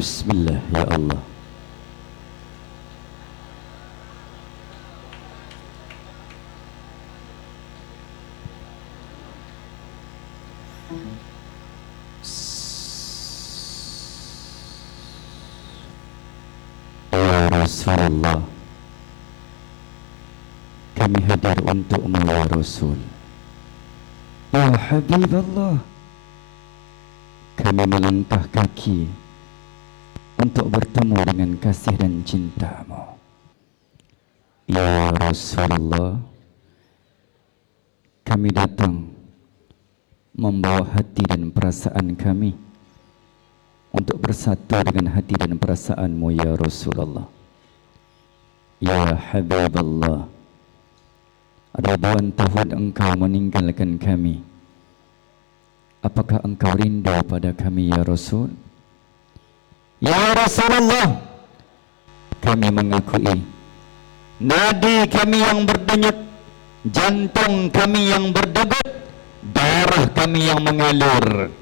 Bismillah ya Allah. Ya Rasulullah, kami hadir untukmu ya Rasul. Ya Habibullah, kami melangkah kaki untuk bertemu dengan kasih dan cintamu. Ya Rasulullah, kami datang membawa hati dan perasaan kami untuk bersatu dengan hati dan perasaanmu ya Rasulullah. Ya Habibullah, ribuan tahun engkau meninggalkan kami. Apakah engkau rindu pada kami ya Rasul? Ya Rasulullah, kami mengakui nadi kami yang berdenyut, jantung kami yang berdegup, darah kami yang mengalir,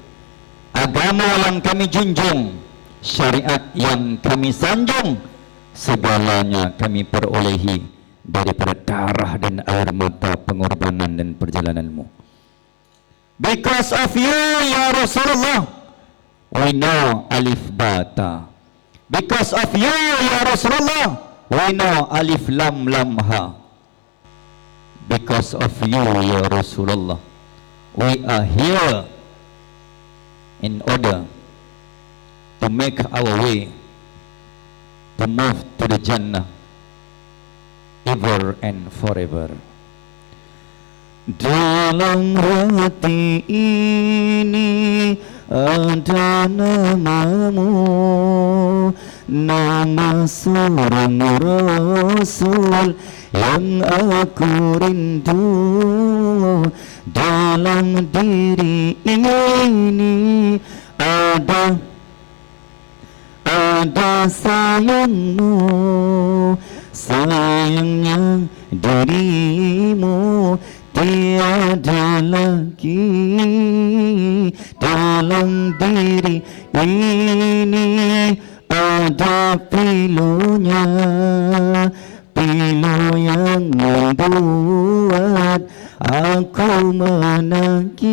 agama yang kami junjung, syariat yang kami sanjung, segalanya kami perolehi daripada darah dan air mata pengorbanan dan perjalananmu. Because of you ya Rasulullah, we know alif bata. Because of you ya Rasulullah, we know alif lam lam ha. Because of you ya Rasulullah, we are here in order to make our way to move to the Jannah ever and forever. Dalam hati ini ada namamu, nama seorang Rasul yang aku rindu. Dalam diri ini ada sayangmu, sayangnya dirimu tiada lagi. Dalam diri ini ada pilunya, pilu yang membuat aku menangis.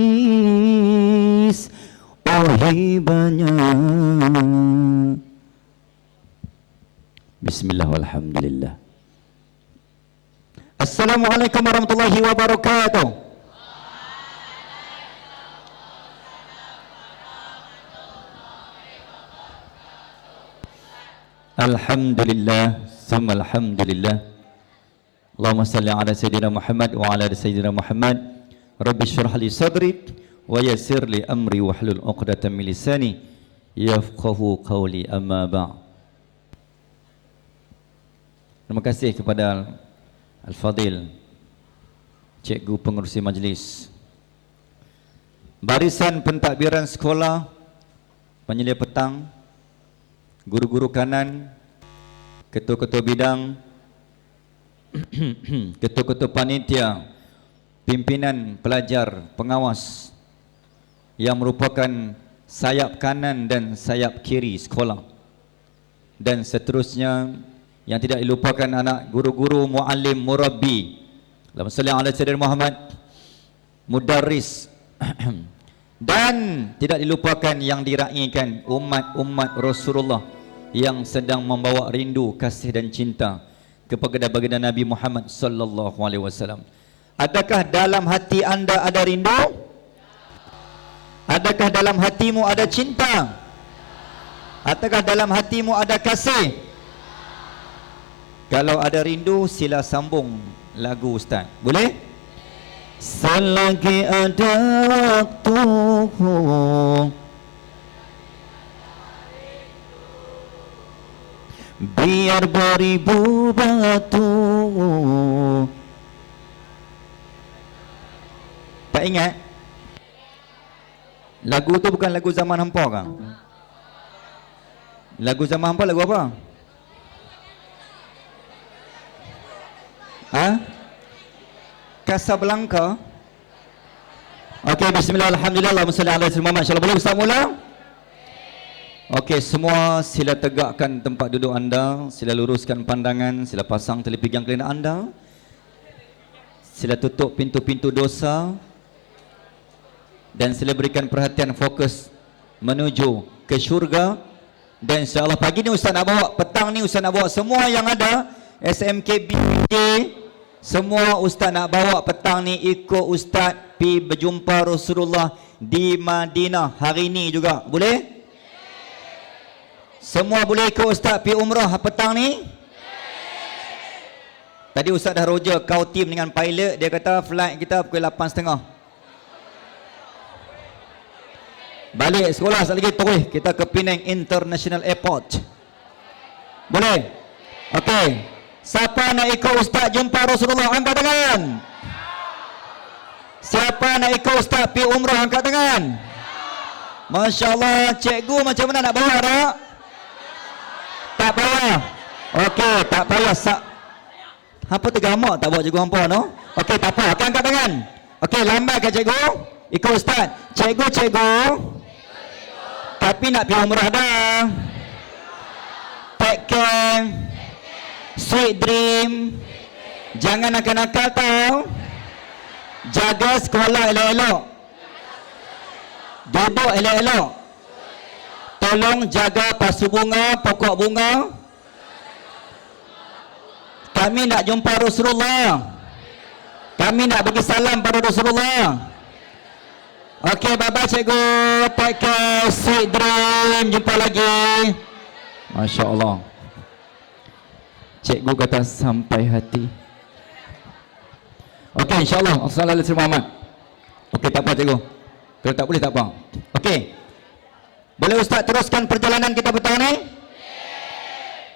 Oh hibanya. Bismillah walhamdulillah. Assalamualaikum warahmatullahi wabarakatuh. Alhamdulillah, summa alhamdulillah. Allahumma salli ala Sayyidina Muhammad wa ala Sayyidina Muhammad. Rabbi syrah li sadri wa yassir li amri wa hlul uqdatan min lisani yafqahu qawli, amma ba'. Terima kasih kepada Al-Fadil, Cikgu Pengerusi Majlis, barisan pentadbiran sekolah, penyelia petang, guru-guru kanan, ketua-ketua bidang, ketua-ketua panitia, pimpinan pelajar, pengawas yang merupakan sayap kanan dan sayap kiri sekolah, dan seterusnya yang tidak dilupakan anak guru-guru, muallim, murabbi. Allahumma salli ala Sayyidina Muhammad, mudarris dan tidak dilupakan yang diraihkan umat-umat Rasulullah yang sedang membawa rindu, kasih dan cinta kepada baginda Nabi Muhammad sallallahu alaihi wasallam. Adakah dalam hati anda ada rindu? Adakah dalam hatimu ada cinta? Adakah dalam hatimu ada kasih? Kalau ada rindu, sila sambung lagu Ustaz. Boleh? Selagi ada waktu, biar beribu batu. Tak ingat? Lagu tu bukan lagu zaman hampa kan? Lagu zaman hampa lagu apa? Ha? Casablanca. Okey, bismillah, alhamdulillah, Allahumma salli ala Sayyidina Muhammad. InsyaAllah boleh Ustaz mula? Okey, semua sila tegakkan tempat duduk anda, sila luruskan pandangan, sila pasang tali pinggang kelina anda. Sila tutup pintu-pintu dosa dan sila berikan perhatian fokus menuju ke syurga. Dan insya-Allah pagi ni Ustaz nak bawa, petang ni Ustaz nak bawa semua yang ada SMKB semua Ustaz nak bawa petang ni ikut Ustaz pi berjumpa Rasulullah di Madinah hari ni juga. Boleh? Semua boleh ikut Ustaz pi umrah petang ni? Tadi Ustaz dah roja kau tim dengan pilot, dia kata flight kita pukul 8.30. Balik sekolah sekali lagi terus kita ke Penang International Airport. Boleh? Okey. Siapa nak ikut Ustaz jumpa Rasulullah angkat tangan. Siapa nak ikut Ustaz pi umrah angkat tangan. Masya-Allah, cikgu macam mana nak bawa tak? Tak payah. Okey, tak payah. Apa tergamak tak bawa cikgu hampa no? Okey, tak apa. Okey, angkat tangan. Okey, lambatkan cikgu. Ikut Ustaz. Cikgu. Tapi nak pergi umrah dah. Take care. Sweet dream. Jangan nakal-nakal tau. Jaga sekolah elok-elok. Duduk elok-elok. Tolong jaga pasu bunga, pokok bunga. Kami nak jumpa Rasulullah. Kami nak bagi salam pada Rasulullah. Okey, bye-bye cikgu. Take care, sweet dream. Jumpa lagi. Masya Allah. Cikgu kata sampai hati. Okey, insyaAllah. Assalamualaikum Muhammad. Okey, tak apa cikgu. Kalau tak boleh tak apa. Okey. Boleh Ustaz teruskan perjalanan kita petang ni?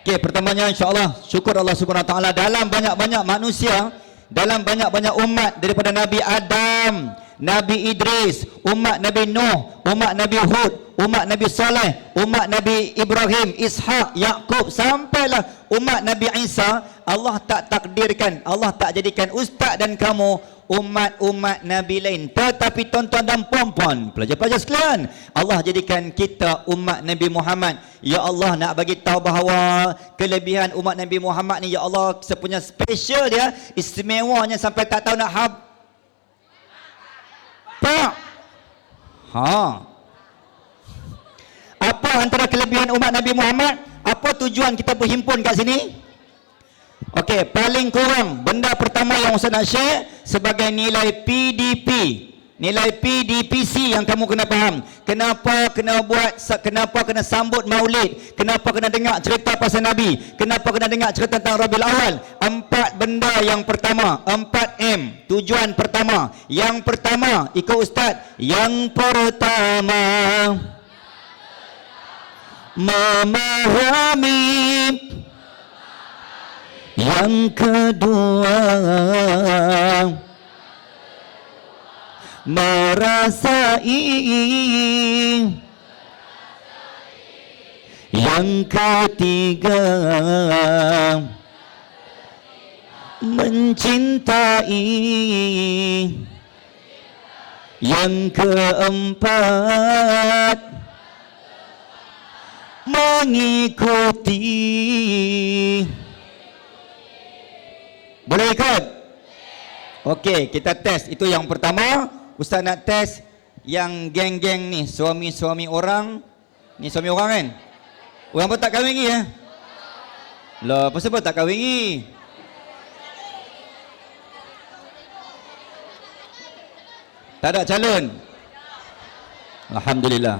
Okey, pertamanya insyaAllah syukur Allah Subhanahu Wa Taala dalam banyak-banyak manusia, dalam banyak-banyak umat daripada Nabi Adam, Nabi Idris, umat Nabi Nuh, umat Nabi Hud, umat Nabi Saleh, umat Nabi Ibrahim, Ishak, Yaqub, sampailah umat Nabi Isa. Allah tak takdirkan, Allah tak jadikan ustaz dan kamu umat-umat Nabi lain. Tetapi tuan-tuan dan puan-puan, pelajar-pelajar sekalian, Allah jadikan kita umat Nabi Muhammad. Ya Allah, nak bagi tahu bahawa kelebihan umat Nabi Muhammad ni, ya Allah, sepunya special dia, istimewanya sampai tak tahu nak Apa antara kelebihan umat Nabi Muhammad? Apa tujuan kita berhimpun kat sini? Okey, paling kurang benda pertama yang Ustaz nak share sebagai nilai PDP, nilai PDPC yang kamu kena faham. Kenapa kena buat, kenapa kena sambut Maulid, kenapa kena dengar cerita pasal Nabi, kenapa kena dengar cerita tentang Rabiul Awal. 4 benda yang pertama, 4M. Tujuan pertama. Yang pertama, ikut Ustaz. Yang pertama, memahami. Yang kedua, merasai. Yang ketiga, mencintai. Yang keempat, mengikuti. Boleh ikut? Okey, kita test. Itu yang pertama. Ustaz nak test yang geng-geng ni, suami-suami orang. Ni suami orang kan? Orang pun tak kahwin lagi ya? Lah, pasal apa tak kahwin lagi? Tak ada calon? Alhamdulillah.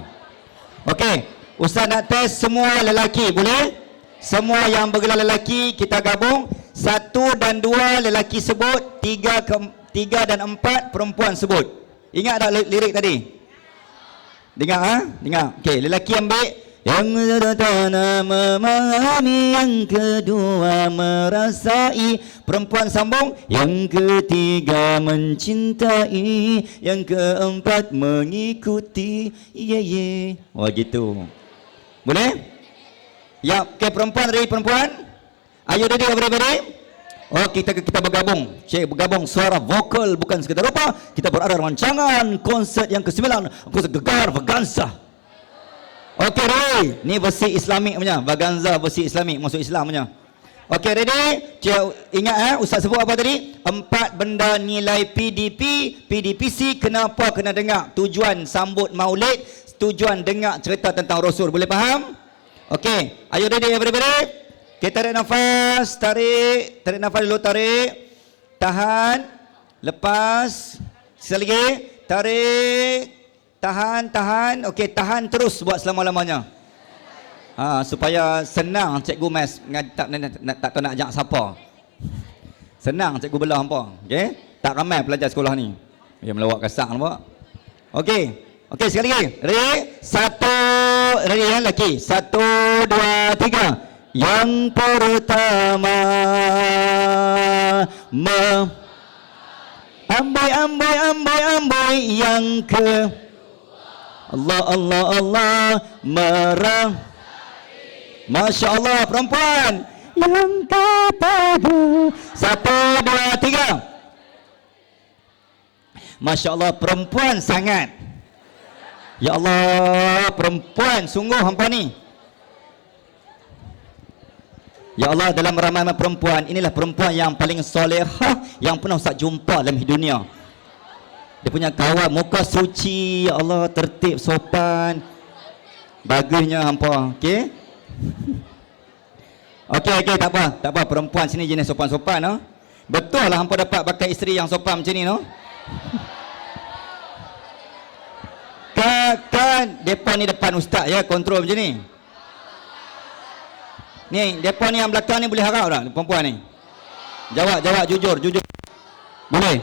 Okey, Ustaz nak test semua lelaki, boleh? Semua yang bergelar lelaki kita gabung. 1 dan 2 lelaki sebut, 3 dan 4 perempuan sebut. Ingat tak lirik tadi? Dengar ha? Dengar. Okey, lelaki ambil. Yang pertama memahami, yang kedua merasai. Perempuan sambung. Yang ketiga mencintai, yang keempat mengikuti. Wah gitu. Boleh? Ya, okey, perempuan dari perempuan. Ayo ready, everybody? Oh, kita bergabung. Cik bergabung suara vokal bukan sekadar rupa. Kita berada rancangan konsert yang ke-9, konsert Gegar Vaganza. Okey, ready? Ni versi Islamik punya. Vaganza versi Islamik, masuk Islam punya. Okey, ready? Cik, ingat Ustaz sebut apa tadi? 4 benda nilai PDP, PDPC. Kenapa kena dengar? Tujuan sambut Maulid, tujuan dengar cerita tentang Rasul. Boleh faham? Okey, are you ready everybody? Kita tarik nafas, tarik nafas dulu, tarik. Tahan. Lepas. Sekali lagi. Tarik. Tahan. Okey, tahan terus buat selama-lamanya. Supaya senang cikgu mas tak tahu nak ajak siapa. Senang cikgu belah hampa. Okey? Tak ramai pelajar sekolah ni. Dia melawak kasar nampak. Okey. Okey, sekali lagi. Ready? Satu. Ready ya lelaki. 1, 2, 3. Yang pertama amboi yang ke Allah merah. Masya Allah, perempuan yang ketiga. 1, 2, 3. Masya Allah, perempuan sangat. Ya Allah, perempuan sungguh hampa ni. Ya Allah, dalam ramai perempuan, inilah perempuan yang paling solehah yang pernah Ustaz jumpa dalam dunia. Dia punya kawan muka suci, ya Allah, tertib, sopan. Bagusnya hampa, okey? Okey, tak apa, perempuan sini jenis sopan-sopan, no? Betul lah hampa dapat pakai isteri yang sopan macam ni, no? Kan depan ni depan ustaz ya, kontrol macam ni. Ni, depan ni yang belakang ni boleh harap tak perempuan ni? Jawab jujur. Boleh?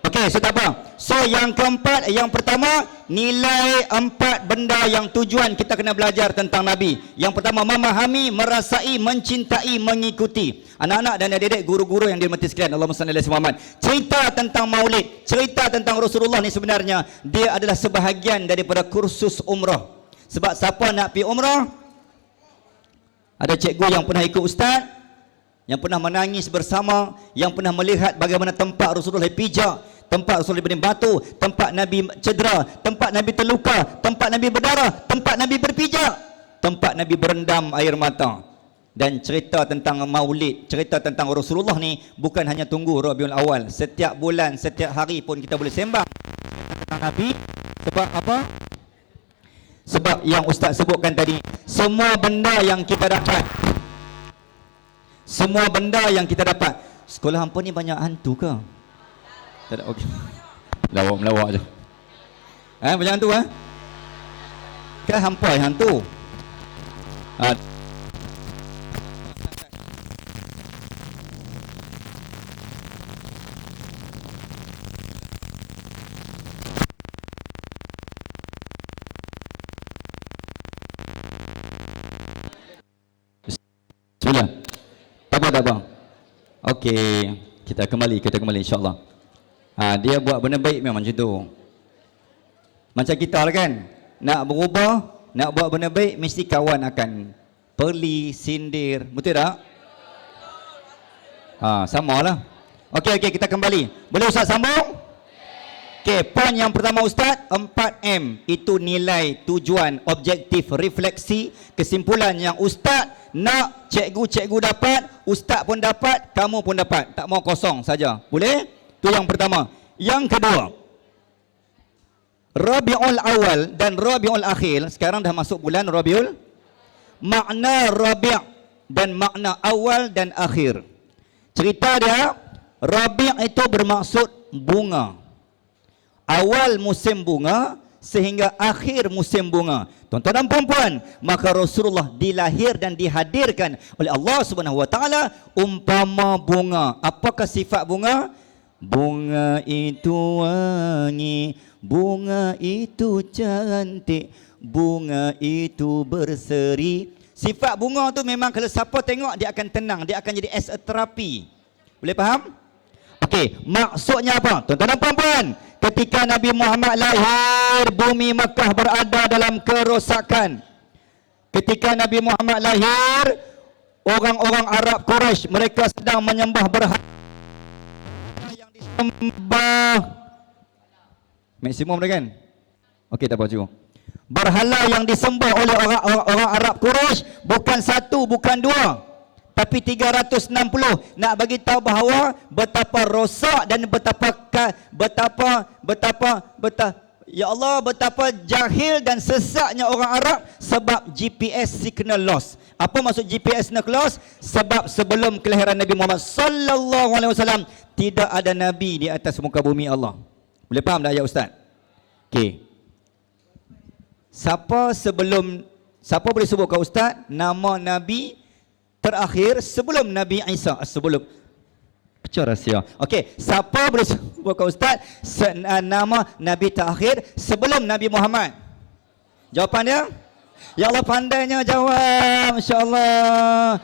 Okey, so tak apa. So yang keempat, yang pertama, nilai 4 benda yang tujuan kita kena belajar tentang Nabi. Yang pertama, memahami, merasai, mencintai, mengikuti. Anak-anak dan adik-adik, guru-guru yang dirahmati sekalian, Allahumma salli ala Muhammad. Cerita tentang Maulid, cerita tentang Rasulullah ni sebenarnya dia adalah sebahagian daripada kursus umrah. Sebab siapa nak pergi umrah, ada cikgu yang pernah ikut ustaz, yang pernah menangis bersama, yang pernah melihat bagaimana tempat Rasulullah pijak, tempat Rasulullah berbaring batu, tempat Nabi cedera, tempat Nabi terluka, tempat Nabi berdarah, tempat Nabi berpijak, tempat Nabi berendam air mata. Dan cerita tentang Maulid, cerita tentang Rasulullah ni bukan hanya tunggu Rabiul Awal. Setiap bulan, setiap hari pun kita boleh sembang tentang Nabi. Sebab apa? Sebab yang ustaz sebutkan tadi, semua benda yang kita dapat, sekolah hampa ni banyak hantu ke? Tak ada, okey. Melawak je. Banyak hantu Kan hampa yang hantu. Bismillah. Tak apa. Okey, kita kembali insya-Allah. Dia buat benda baik memang macam tu. Macam kita lah kan, nak berubah, nak buat benda baik, mesti kawan akan perli, sindir. Betul tak? Samalah. Okey, kita kembali. Boleh Ustaz sambung? Okey, poin yang pertama Ustaz, 4M. Itu nilai, tujuan, objektif, refleksi, kesimpulan yang Ustaz nak cikgu-cikgu dapat, Ustaz pun dapat, kamu pun dapat. Tak mau kosong saja. Boleh? Itu yang pertama. Yang kedua, Rabiul Awal dan Rabiul Akhir. Sekarang dah masuk bulan Rabiul. Makna Rabi' dan makna awal dan akhir. Cerita dia, Rabi' itu bermaksud bunga. Awal musim bunga sehingga akhir musim bunga. Tuan-tuan dan puan-puan, maka Rasulullah dilahir dan dihadirkan oleh Allah Subhanahu wa taala umpama bunga. Apakah sifat bunga? Bunga itu wangi, bunga itu cantik, bunga itu berseri. Sifat bunga tu memang kalau siapa tengok dia akan tenang, dia akan jadi as a terapi. Boleh faham? Okey, maksudnya apa? Tuan-tuan dan puan-puan, ketika Nabi Muhammad lahir, bumi Makkah berada dalam kerosakan. Ketika Nabi Muhammad lahir, orang-orang Arab Quraisy mereka sedang menyembah berhala yang disembah maksimum dah kan? Okey, tak apa cikgu. Berhala yang disembah oleh orang Arab Quraisy bukan satu, bukan dua, tapi 360. Nak bagi tahu bahawa betapa rosak dan betapa ya Allah, betapa jahil dan sesatnya orang Arab sebab GPS signal loss. Apa maksud GPS signal loss? Sebab sebelum kelahiran Nabi Muhammad sallallahu alaihi wasallam tidak ada nabi di atas muka bumi Allah. Boleh faham dah ayat ustaz? Okey. Siapa boleh sebut ke ustaz nama nabi terakhir sebelum Nabi Isa? Sebelum pecah rahsia. Okey, siapa boleh sebut ke ustaz nama nabi terakhir sebelum Nabi Muhammad? Jawapan dia? Ya Allah, pandainya jawab, masya-Allah.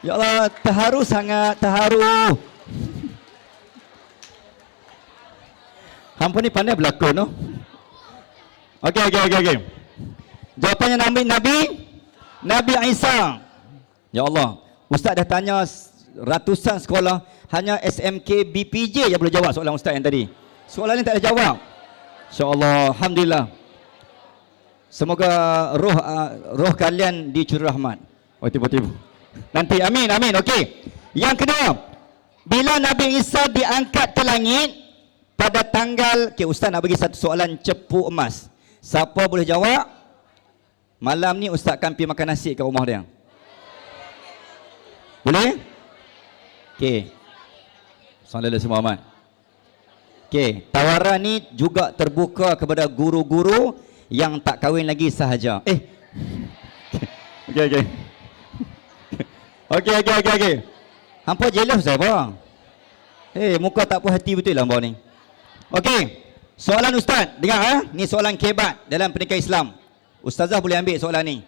Ya Allah, terharu sangat, terharu. Hampa ni pandai berlakon, no? Okey. Jawapannya Nabi Isa. Ya Allah, ustaz dah tanya ratusan sekolah, hanya SMK BPJ yang boleh jawab soalan ustaz yang tadi. Soalan ni tak ada jawab. Insya-Allah, alhamdulillah. Semoga roh kalian dicurah rahmat. Oh, tiba-tiba. Nanti amin. Okey. Yang kedua, bila Nabi Isa diangkat ke langit pada tanggal, okey, ustaz nak bagi satu soalan cepu emas. Siapa boleh jawab? Malam ni ustaz akan pergi makan nasi kat rumah dia. Boleh? Okey. Sallallahu alaihi Muhammad. Okey, tawaran ni juga terbuka kepada guru-guru yang tak kahwin lagi sahaja. Okey. Hampa jealous dah apa? Muka tak puas hati betul lah hampa ni. Okey. Soalan ustaz, dengar ni soalan kebat dalam pendidikan Islam. Ustazah boleh ambil soalan ni.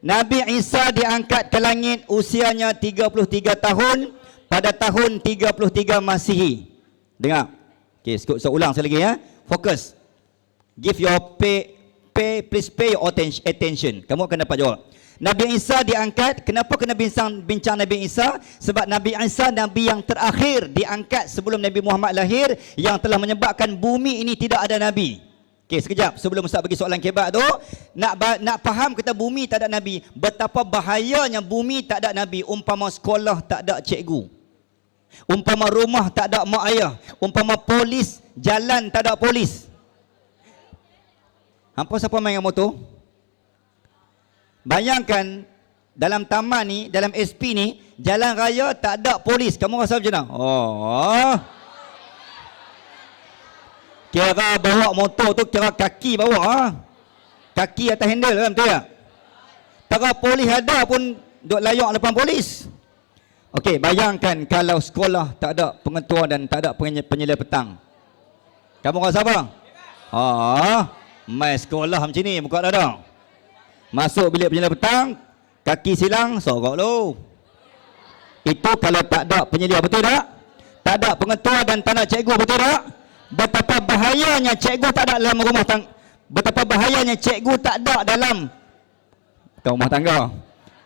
Nabi Isa diangkat ke langit usianya 33 tahun pada tahun 33 Masihi. Dengar. Okey, saya ulang sekali lagi Fokus. Give your please pay your attention. Kamu akan dapat jawab. Nabi Isa diangkat. Kenapa kena bincang Nabi Isa? Sebab Nabi Isa Nabi yang terakhir diangkat sebelum Nabi Muhammad lahir, yang telah menyebabkan bumi ini tidak ada Nabi. Okey, sekejap sebelum Ustaz bagi soalan kebat tu, nak faham kata bumi tak ada Nabi, betapa bahayanya bumi tak ada Nabi. Umpama sekolah tak ada cikgu, umpama rumah tak ada mak ayah, umpama polis jalan tak ada polis. Hampa siapa main dengan motor? Bayangkan dalam taman ni, dalam SP ni, jalan raya tak ada polis. Kamu rasa macam mana? Oh. Kira bawa motor tu kira kaki bawa Kaki atas handle kan, betul tak? Tak polis ada pun duk layak depan polis. Okey, bayangkan kalau sekolah tak ada pengetua dan tak ada penyela petang. Kamu rasa apa? Mai sekolah macam ni buka dada. Masuk bilik penyela petang, kaki silang, sorok lu. Itu kalau tak ada penyelia, betul tak? Tak ada pengetua dan tak ada cikgu, betul tak? Betapa bahayanya cikgu tak ada dalam rumah tangga. Betapa bahayanya cikgu tak ada dalam rumah tangga,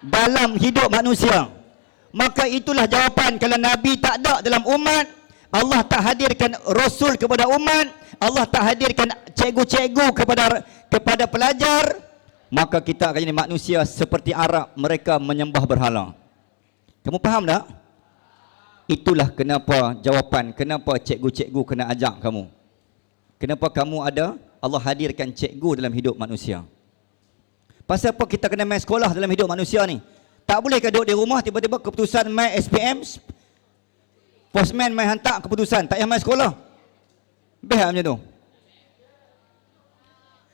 dalam hidup manusia. Maka itulah jawapan kalau Nabi tak ada dalam umat. Allah tak hadirkan Rasul kepada umat. Allah tak hadirkan cikgu-cikgu kepada pelajar. Maka kita akan jadi manusia seperti Arab, mereka menyembah berhala. Kamu faham tak? Itulah kenapa jawapan, kenapa cikgu-cikgu kena ajak kamu. Kenapa kamu ada, Allah hadirkan cikgu dalam hidup manusia. Pasal apa kita kena main sekolah dalam hidup manusia ni? Tak boleh duduk di rumah, tiba-tiba keputusan main SPM, postman main hantar keputusan, tak payah main sekolah. Behak macam tu.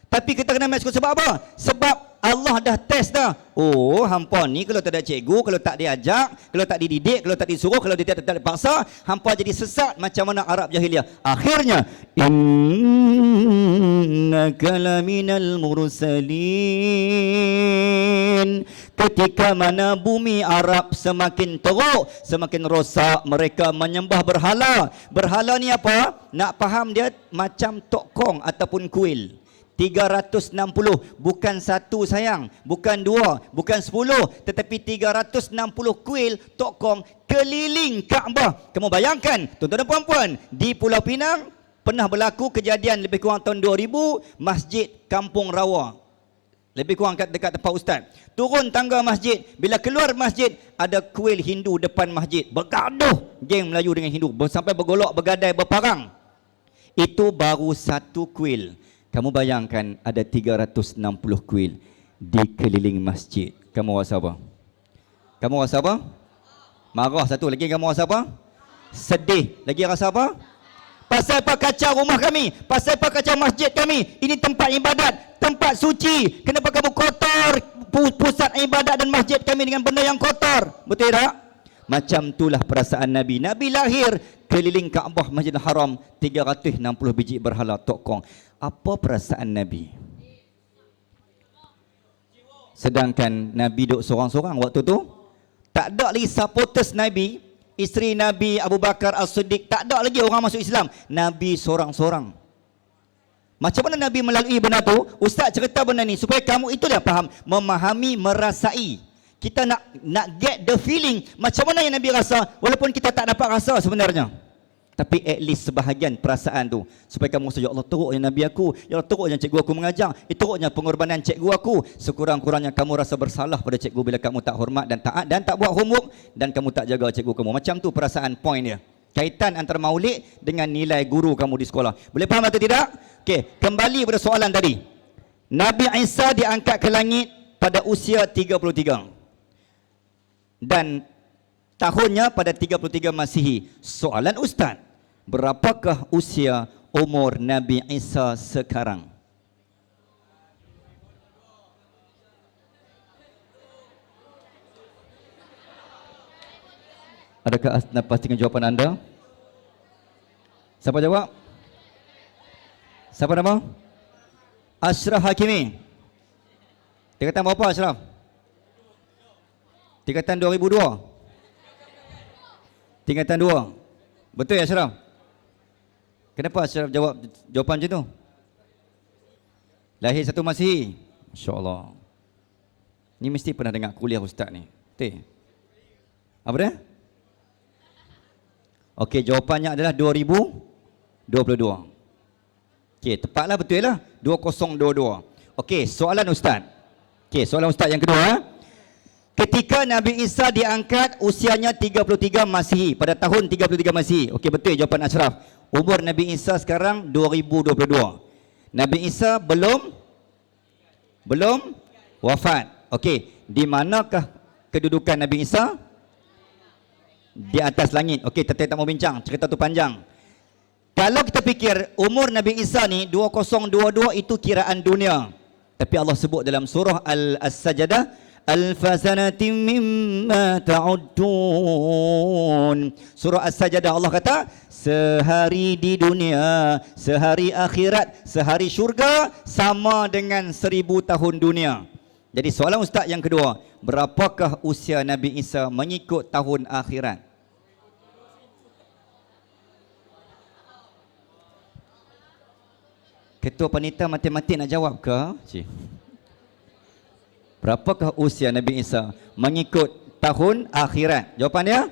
Tapi kita kena main sekolah sebab apa? Sebab Allah dah test dah. Oh, hampa ni kalau tak ada cikgu, kalau tak diajak, kalau tak dididik, kalau tak disuruh, kalau dia tak dipaksa, hampa jadi sesat macam mana Arab jahiliah. Akhirnya, innaka laminal mursalin. Ketika mana bumi Arab semakin teruk, semakin rosak, mereka menyembah berhala. Berhala ni apa? Nak faham dia macam tokong ataupun kuil. 360, bukan satu sayang, bukan dua, bukan 10, tetapi 360 kuil tokong keliling Kaabah. Kamu bayangkan, tuan-tuan dan puan-puan, di Pulau Pinang pernah berlaku kejadian lebih kurang tahun 2000, Masjid Kampung Rawa. Lebih kurang dekat tempat ustaz. Turun tangga masjid. Bila keluar masjid, ada kuil Hindu depan masjid. Bergaduh geng Melayu dengan Hindu. Sampai bergolok, bergadai, berparang. Itu baru satu kuil. Kamu bayangkan ada 360 kuil di keliling masjid. Kamu rasa apa? Kamu rasa apa? Marah satu. Lagi kamu rasa apa? Sedih. Lagi rasa apa? Pasal apa kacau rumah kami? Pasal apa kacau masjid kami? Ini tempat ibadat, tempat suci. Kenapa kamu kotor pusat ibadat dan masjid kami dengan benda yang kotor? Betul tak? Macam itulah perasaan Nabi. Nabi lahir keliling Kaabah Masjidil Haram 360 biji berhala tokong. Apa perasaan Nabi? Sedangkan Nabi duduk seorang-seorang waktu tu. Tak ada lagi supporters Nabi. Isteri Nabi Abu Bakar As-Siddiq, tak ada lagi orang masuk Islam. Nabi seorang-seorang. Macam mana Nabi melalui benda tu? Ustaz cerita benda ni supaya kamu itu dah faham, memahami, merasai. Kita nak get the feeling macam mana yang Nabi rasa walaupun kita tak dapat rasa sebenarnya. Tapi at least sebahagian perasaan tu supaya kamu rasa, ya Allah, teruknya Nabi aku, ya Allah, teruknya cikgu aku mengajar, teruknya pengorbanan cikgu aku. Sekurang-kurangnya kamu rasa bersalah pada cikgu bila kamu tak hormat dan taat dan tak buat homework dan kamu tak jaga cikgu kamu. Macam tu perasaan point dia. Kaitan antara maulid dengan nilai guru kamu di sekolah. Boleh faham atau tidak? Okey, kembali pada soalan tadi. Nabi Isa diangkat ke langit pada usia 33. Dan tahunnya pada 33 Masihi. Soalan ustaz, berapakah usia umur Nabi Isa sekarang? Adakah anda pastikan jawapan anda? Siapa jawab? Siapa nama? Ashraf Hakimi. Tingkatan berapa Ashraf? Tingkatan 2002. Tingkatan 2. Betul ya Ashraf? Kenapa Ashraf jawab jawapan macam tu? Lahir 1 Masihi. Masya Allah. Ni mesti pernah dengar kuliah ustaz ni. Betul? Apa dia? Okey, jawapannya adalah 2022. Okey, tepatlah, betul lah. 2022. Okey, soalan ustaz. Okey, soalan ustaz yang kedua. Ketika Nabi Isa diangkat usianya 33 Masihi, pada tahun 33 Masihi. Okey, betul jawapan Ashraf. Umur Nabi Isa sekarang 2022. Nabi Isa belum wafat. Okey, di manakah kedudukan Nabi Isa? Di atas langit. Okey, kita tak mau bincang, cerita tu panjang. Kalau kita fikir umur Nabi Isa ni 2022 itu kiraan dunia. Tapi Allah sebut dalam surah Al-Sajdah, Al-Fasanatim mimma ta'uddun. Surah As-Sajdah Allah kata, sehari di dunia, sehari akhirat, sehari syurga sama dengan 1000 tahun dunia. Jadi soalan ustaz yang kedua, berapakah usia Nabi Isa mengikut tahun akhirat? Ketua Panitia Matematik nak jawab ke? Cik. Berapakah usia Nabi Isa mengikut tahun akhirat? Jawapan dia?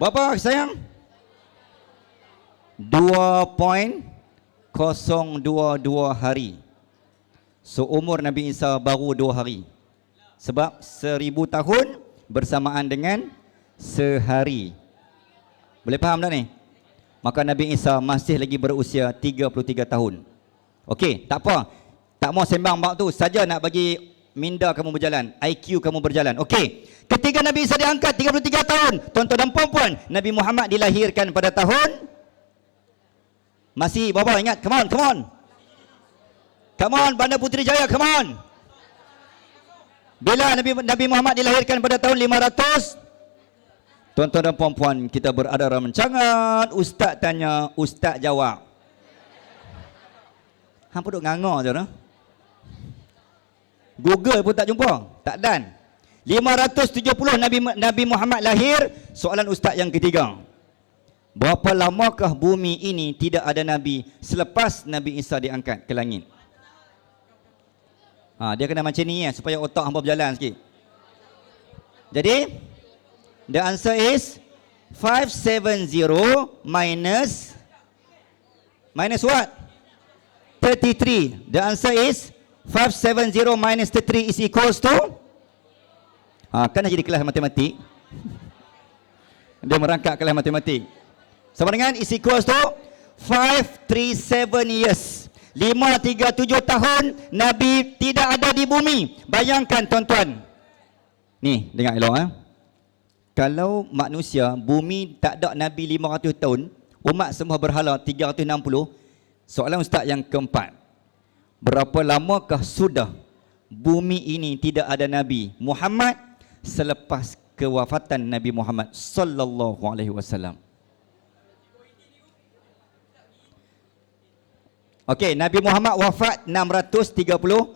Berapa sayang? 2.022 hari. So umur Nabi Isa baru 2 hari. Sebab 1000 tahun bersamaan dengan sehari. Boleh faham tak ni? Maka Nabi Isa masih lagi berusia 33 tahun. Okey, tak apa. Tak mau sembang bab tu, saja nak bagi minda kamu berjalan, IQ kamu berjalan. Okey. Ketika Nabi Isa diangkat 33 tahun, tuan-tuan dan puan-puan, Nabi Muhammad dilahirkan pada tahun masih berapa? Ingat, come on, come on. Come on, Bandar Putrajaya, come on. Bila Nabi Muhammad dilahirkan pada tahun 500, tuan-tuan dan puan-puan, kita berada dalam rancangan ustaz tanya, ustaz jawab. Hampa duk nganga je dah. Google pun tak jumpa, tak dan. 570 Nabi Muhammad lahir. Soalan ustaz yang ketiga. Berapa lamakah bumi ini tidak ada nabi selepas Nabi Isa diangkat ke langit? Dia kena macam ni ya, supaya otak hangpa berjalan sikit. Jadi the answer is 570 minus what? 33. The answer is 570 minus 33 is equals to, kan dah jadi kelas matematik. Dia merangkak kelas matematik. Sama dengan is equals to 537 years. 537 tahun Nabi tidak ada di bumi. Bayangkan tuan-tuan. Ni, dengar elok Kalau manusia, bumi tak ada Nabi 500 tahun, umat semua berhala 360. Soalan ustaz yang keempat. Berapa lamakah sudah bumi ini tidak ada Nabi Muhammad selepas kewafatan Nabi Muhammad sallallahu alaihi wasallam? Okey, Nabi Muhammad wafat 632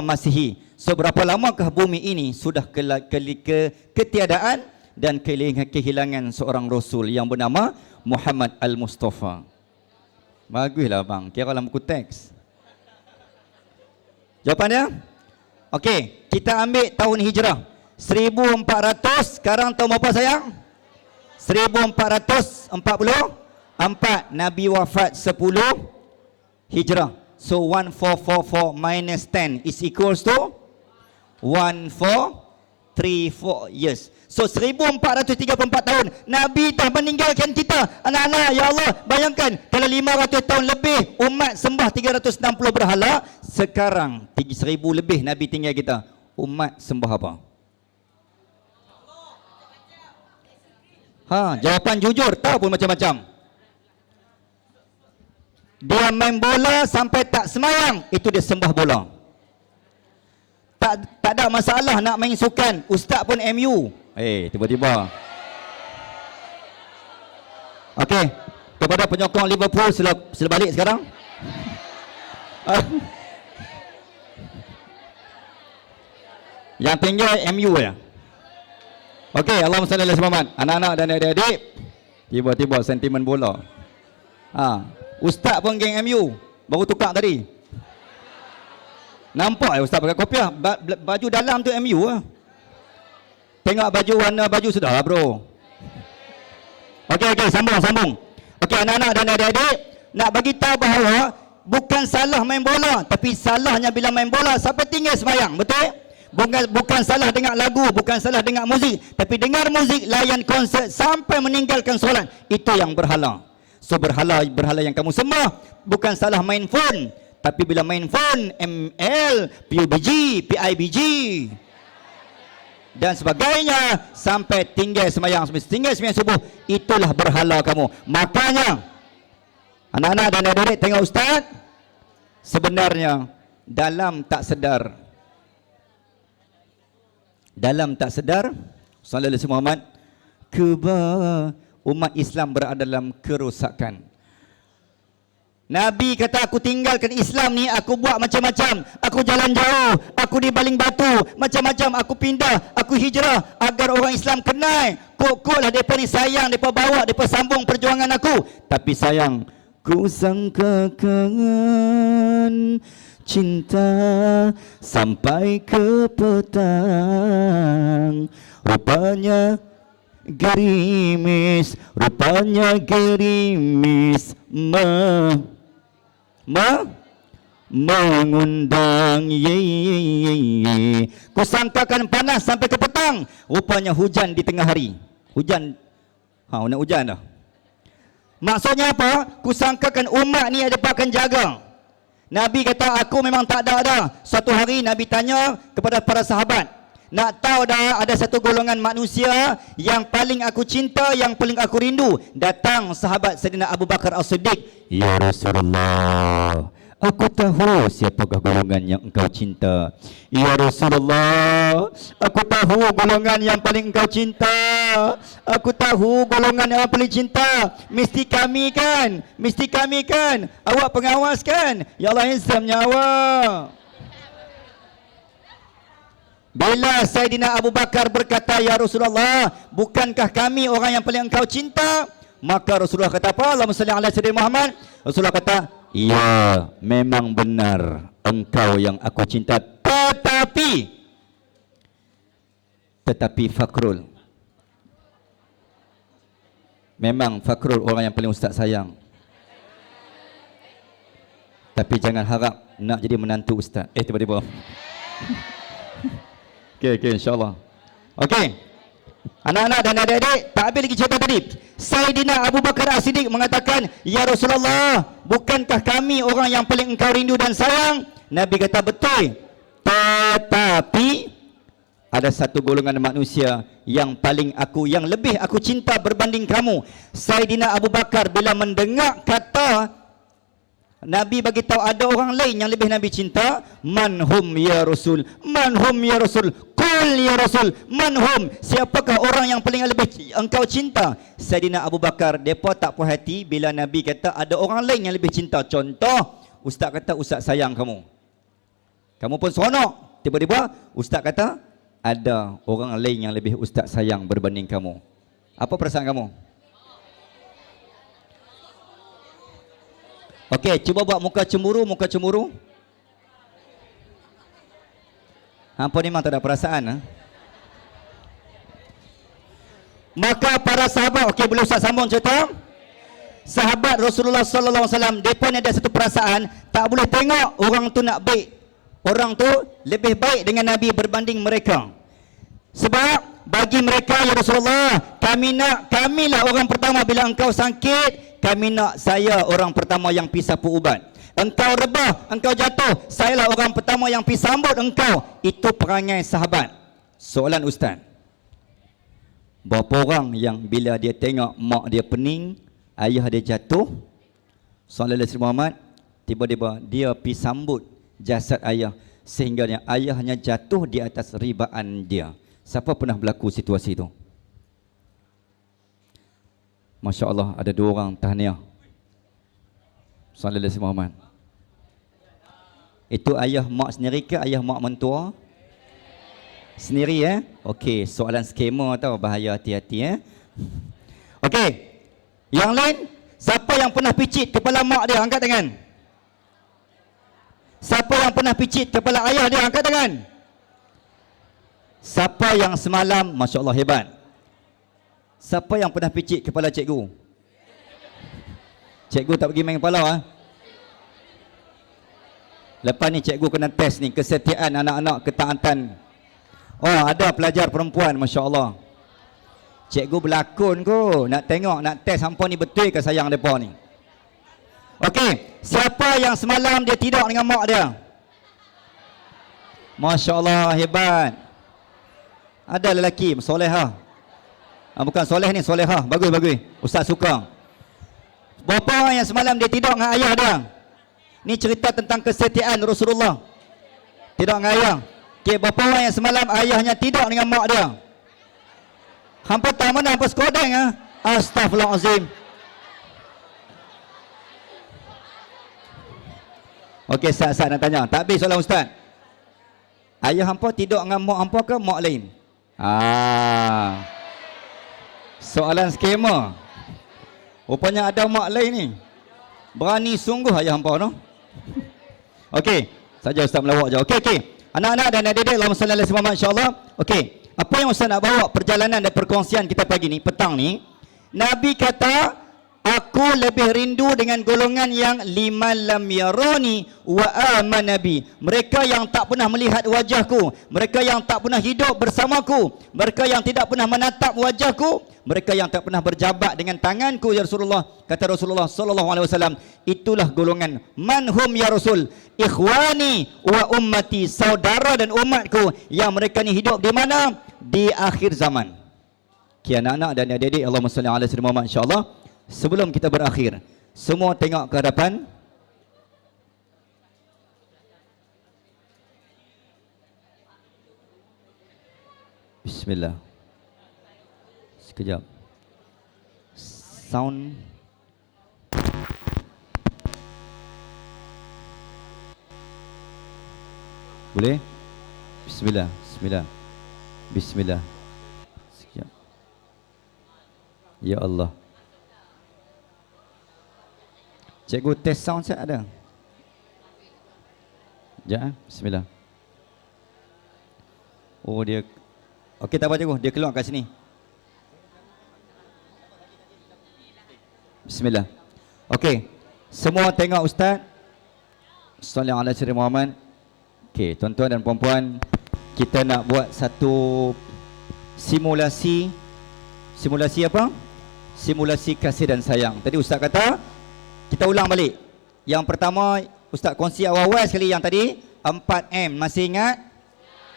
Masihi. So berapa lamakah bumi ini sudah ketiadaan dan kehilangan seorang rasul yang bernama Muhammad Al-Mustafa? Baguslah bang, kira dalam buku teks. Jawapannya? Okey, kita ambil tahun hijrah 1400. Sekarang tahun berapa sayang? 1444. Nabi wafat 10 hijrah. So 1444 minus 10 is equals to 1434 years. So 1434 tahun Nabi telah meninggalkan kita. Anak-anak, ya Allah, bayangkan kalau 500 tahun lebih umat sembah 360 berhala, sekarang 1000 lebih Nabi tinggal kita. Umat sembah apa? Jawapan jujur, tahu pun macam-macam. Dia main bola sampai tak semayang, itu dia sembah bola. Tak ada masalah nak main sukan, ustaz pun MU. Tiba-tiba. Okey, kepada penyokong Liverpool sila balik sekarang. Yang tinggal MU ya. Okey, Allahumma salli ala Muhammad. Anak-anak dan adik-adik, tiba-tiba sentimen bola. Ustaz pun geng MU, baru tukar tadi. Nampak ustaz pakai kopiah, baju dalam tu MU lah. Tengok baju warna baju sudah bro. Okey, sambung. Okey, anak-anak dan adik-adik, nak bagi tahu bahawa bukan salah main bola, tapi salahnya bila main bola sampai tinggal semayang, betul? Bukan salah dengar lagu, bukan salah dengar muzik, tapi dengar muzik, layan konsert sampai meninggalkan solat, itu yang berhala. So berhala yang kamu sembah, bukan salah main phone, tapi bila main phone, ML, PUBG, PIBG dan sebagainya sampai tinggal semayang subuh, itulah berhala kamu. Makanya anak-anak dan adik-adik tengok ustaz, sebenarnya dalam tak sedar sallallahu alaihi Muhammad, umat Islam berada dalam kerosakan. Nabi kata, aku tinggalkan Islam ni, aku buat macam-macam. Aku jalan jauh, aku di baling batu, macam-macam. Aku pindah, aku hijrah agar orang Islam kenal. Kok-koklah mereka ni sayang, mereka bawa, mereka sambung perjuangan aku. Tapi sayang, ku sangkakan cinta sampai ke petang. Rupanya gerimis mengundang. Ku sangkakan panas sampai ke petang, rupanya hujan di tengah hari. Hujan, nak hujan dah. Maksudnya apa? Ku sangkakan umat ni ada akan jaga. Nabi kata, aku memang tak ada. Suatu hari Nabi tanya kepada para sahabat, nak tahu dah ada satu golongan manusia yang paling aku cinta, yang paling aku rindu. Datang sahabat Sayyidina Abu Bakar As-Siddiq. Ya Rasulullah, aku tahu siapakah golongan yang engkau cinta. Ya Rasulullah, aku tahu golongan yang paling engkau cinta. Aku tahu golongan yang paling cinta. Mesti kami kan? Awak pengawas kan? Ya Allah, hisam nyawa. Bila Sayyidina Abu Bakar berkata, ya Rasulullah, bukankah kami orang yang paling engkau cinta? Maka Rasulullah kata apa? Allahumma salli ala Sayyidina Muhammad. Rasulullah kata, ya, memang benar engkau yang aku cinta. Tetapi Fakrul, memang Fakrul orang yang paling ustaz sayang. Tapi jangan harap nak jadi menantu ustaz. Tiba-tiba. Okey, insya-Allah. Okey. Anak-anak dan adik-adik, tak habis lagi cerita tadi. Saidina Abu Bakar As-Siddiq mengatakan, "Ya Rasulullah, bukankah kami orang yang paling engkau rindu dan sayang?" Nabi kata, "Betul. Tetapi ada satu golongan manusia yang lebih aku cinta berbanding kamu." Saidina Abu Bakar bila mendengar kata Nabi bagi tahu ada orang lain yang lebih Nabi cinta, "Manhum ya Rasul? Manhum ya Rasul? Qul ya Rasul, manhum? Siapakah orang yang paling lebih engkau cinta?" Saidina Abu Bakar depa tak puas hati bila Nabi kata ada orang lain yang lebih cinta. Contoh, ustaz kata ustaz sayang kamu. Kamu pun seronok. Tiba-tiba ustaz kata ada orang lain yang lebih ustaz sayang berbanding kamu. Apa perasaan kamu? Okey, cuba buat muka cemburu. Hampa ni memang tak ada perasaan. Maka para sahabat, okey boleh Ustaz sambung cerita? Sahabat Rasulullah sallallahu alaihi wasallam, depa ni ada satu perasaan, tak boleh tengok orang tu nak baik. Orang tu lebih baik dengan Nabi berbanding mereka. Sebab bagi mereka, ya Rasulullah, kamilah orang pertama bila engkau sakit, kami nak saya orang pertama yang pergi sapu ubat. Engkau rebah, engkau jatuh, sayalah orang pertama yang pergi sambut engkau. Itu perangai sahabat. Soalan ustaz, berapa orang yang bila dia tengok mak dia pening, ayah dia jatuh, sallallahu alaihi Muhammad, tiba-tiba dia pergi sambut jasad ayah sehingga ayahnya jatuh di atas ribaan dia. Siapa pernah berlaku situasi itu? Masya Allah, ada 2 orang tahniah. Sallallahu alaihi Muhammad. Itu ayah mak sendiri ke ayah mak mentua? Sendiri Okey, soalan skema tau, bahaya, hati-hati Okey. Yang lain, siapa yang pernah picit kepala mak dia, angkat tangan. Siapa yang pernah picit kepala ayah dia, angkat tangan. Siapa yang semalam, Masya Allah, hebat. Siapa yang pernah picit kepala cikgu? Cikgu tak pergi main kepala Lepas ni cikgu kena test ni kesetiaan anak-anak, ketaatan. Oh, ada pelajar perempuan, Masya Allah. Cikgu berlakon ko, nak tengok, nak test hampa ni betul ke sayang mereka ni. Okey, siapa yang semalam dia tidur dengan mak dia? Masya Allah, hebat. Ada lelaki solehah. Bukan soleh ni, solehah. Bagus. Ustaz suka. Berapa orang yang semalam dia tidur dengan ayah dia? Ni cerita tentang kesetiaan Rasulullah. Tidur dengan ayah. Okey, berapa orang yang semalam ayahnya tidur dengan mak dia? Hampa tahu mana hampa sekodeng Astaghfirullahalazim. Okey, saat nak tanya. Tak habis soalan ustaz. Ayah hampa tidur dengan mak hampa ke mak lain? Soalan skema. Rupanya ada mak lain ni. Berani sungguh ayah hampa no. Okey, saja ustaz melawak je. Okey. Anak-anak dan adik-adik, Allahumma salli ala Muhammad insya-Allah. Okey, apa yang ustaz nak bawa perjalanan dan perkongsian kita pagi ni, petang ni, Nabi kata, aku lebih rindu dengan golongan yang liman lam yarani wa amana bi. Mereka yang tak pernah melihat wajahku, mereka yang tak pernah hidup bersamaku, mereka yang tidak pernah menatap wajahku, mereka yang tak pernah berjabat dengan tanganku, ya Rasulullah. Kata Rasulullah sallallahu alaihi wasallam, itulah golongan manhum ya Rasul, ikhwani wa ummati, saudara dan umatku yang mereka ni hidup di mana? Di akhir zaman. Kian anak-anak dan adik-adik, Allahumma salli ala sayyidina Muhammad insya-Allah. Sebelum kita berakhir, semua tengok ke hadapan. Bismillah. Sekejap. Sound. Boleh? Bismillah. Sekejap. Ya Allah. Cikgu test sound saya ada. Sekejap Bismillah. Oh dia. Okey tak apa cikgu, dia keluar kat sini. Bismillah. Okey, semua tengok ustaz. Sallallahu alaihi wasallam Muhammad. Okey, tuan-tuan dan puan-puan, kita nak buat satu simulasi. Simulasi apa? Simulasi kasih dan sayang. Tadi Ustaz kata, kita ulang balik. Yang pertama, Ustaz kongsi awal-awal sekali yang tadi, 4M. Masih ingat?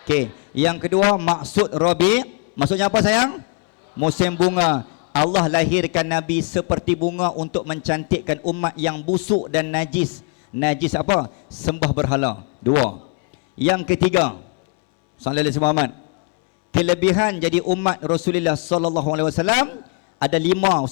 Okey. Yang kedua, maksud Rabi'. Maksudnya apa sayang? Musim bunga. Allah lahirkan Nabi seperti bunga untuk mencantikkan umat yang busuk dan najis. Najis apa? Sembah berhala. 2. Yang ketiga, sallallahu alaihi Muhammad, kelebihan jadi umat Rasulullah sallallahu alaihi wasallam ada 5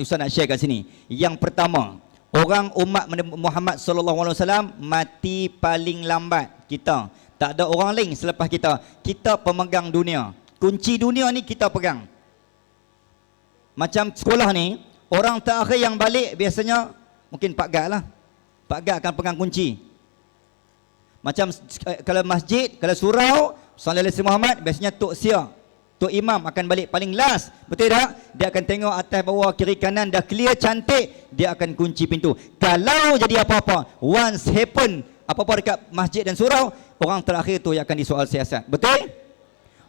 Ustaz nak share kat sini. Yang pertama, orang umat Muhammad sallallahu alaihi wasallam mati paling lambat. Kita tak ada orang lain selepas kita. Kita pemegang dunia. Kunci dunia ni kita pegang. Macam sekolah ni, orang terakhir yang balik biasanya mungkin Pak Gad lah. Pak Gad akan pegang kunci. Macam kalau masjid, kalau surau, sallallahu alaihi Muhammad, biasanya Tok Sia, Tok Imam akan balik paling last. Betul tak? Dia akan tengok atas bawah kiri kanan dah clear cantik, dia akan kunci pintu. Kalau jadi apa-apa, once happen apa-apa dekat masjid dan surau, orang terakhir tu yang akan disoal siasat. Betul?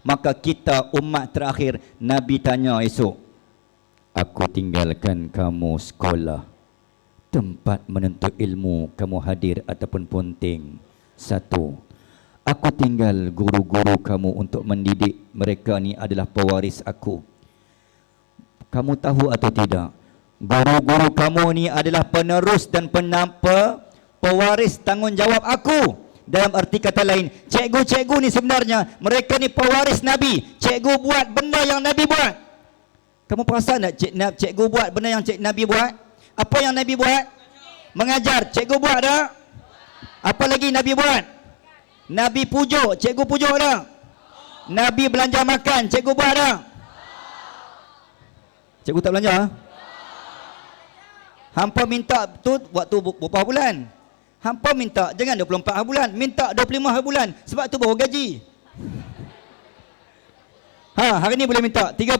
Maka kita umat terakhir, Nabi tanya esok, aku tinggalkan kamu sekolah, tempat menuntut ilmu, kamu hadir ataupun ponting. 1. Aku tinggal guru-guru kamu untuk mendidik, mereka ni adalah pewaris aku. Kamu tahu atau tidak, guru-guru kamu ni adalah penerus dan pewaris tanggungjawab aku. Dalam arti kata lain, cikgu-cikgu ni sebenarnya mereka ni pewaris Nabi. Cikgu buat benda yang Nabi buat. Kamu perasan tak cikgu buat benda yang Nabi buat? Apa yang Nabi buat? Mengajar. Cikgu buat tak? Apa lagi Nabi buat? Nabi pujuk. Cikgu pujuk tak? Nabi belanja makan. Cikgu buat tak? Cikgu tak belanja? Hampa minta tu waktu berapa bulan? Hampa minta jangan 24 hari bulan, minta 25 hari bulan. Sebab tu baru gaji. Hari ni boleh minta 30.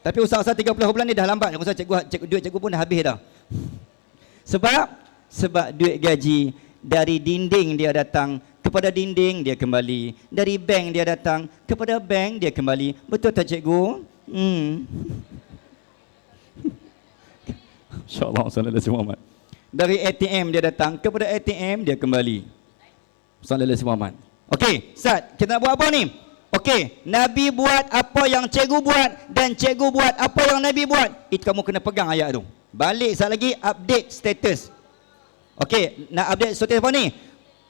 Tapi usaha-usaha 30 hari bulan ni dah lambat. Usaha duit cikgu pun dah habis dah. Sebab duit gaji dari dinding dia datang, kepada dinding dia kembali. Dari bank dia datang, kepada bank dia kembali. Betul tak cikgu? InsyaAllah sallallahu alaihi Muhammad. Dari ATM dia datang, kepada ATM dia kembali. Sallallahu alaihi Muhammad. Okey, Ustaz, kita nak buat apa ni? Okey, Nabi buat apa yang cikgu buat dan cikgu buat apa yang Nabi buat. Itu kamu kena pegang ayat tu. Balik sekali lagi, update status. Okey, nak update status apa ni?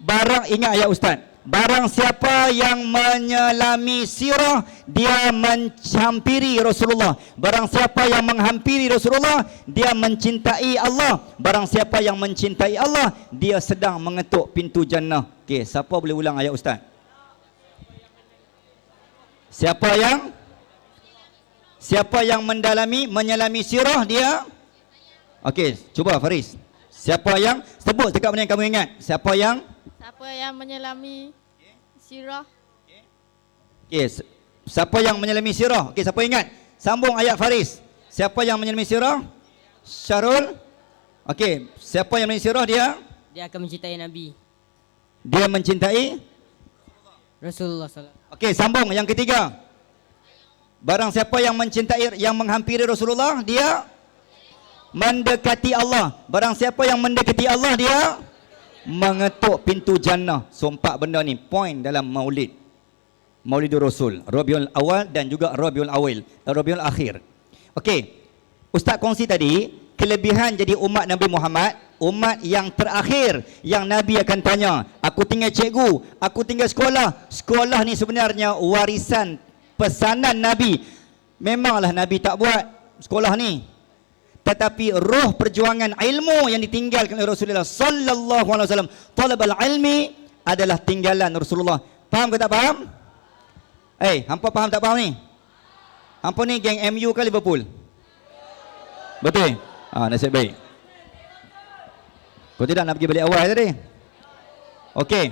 Barang, ingat ayat Ustaz. Barang siapa yang menyelami sirah, dia menghampiri Rasulullah. Barang siapa yang menghampiri Rasulullah, dia mencintai Allah. Barang siapa yang mencintai Allah, dia sedang mengetuk pintu jannah. Okey, siapa boleh ulang ayat Ustaz? Siapa yang menyelami sirah dia? Okey, cuba Faris. Siapa yang sebut cakap benda yang kamu ingat? Siapa yang menyelami sirah? Okey, siapa yang menyelami sirah? Okey, siapa ingat? Sambung ayat Faris. Siapa yang menyelami sirah? Syarul. Okey, siapa yang menyelami sirah dia? Dia akan mencintai Nabi. Dia mencintai Rasulullah SAW. Okey, sambung yang ketiga. Barang siapa yang mencintai, yang menghampiri Rasulullah, dia mendekati Allah. Barang siapa yang mendekati Allah, dia mengetuk pintu jannah. So 4 benda ni point dalam Maulid. Maulidur Rasul, Rabiul Awal dan juga Rabiul Akhir. Okey. Ustaz kongsi tadi, kelebihan jadi umat Nabi Muhammad, umat yang terakhir yang Nabi akan tanya, aku tinggal cikgu, aku tinggal sekolah. Sekolah ni sebenarnya warisan pesanan Nabi. Memanglah Nabi tak buat sekolah ni. Tetapi roh perjuangan ilmu yang ditinggalkan oleh Rasulullah sallallahu alaihi wasallam, talabul ilmi adalah tinggalan Rasulullah. Faham ke tak faham? Hampa faham tak faham ni? Hampa ni geng MU ke Liverpool? Betul? Nasib baik. Kau tidak nak pergi balik awal tadi? Okey.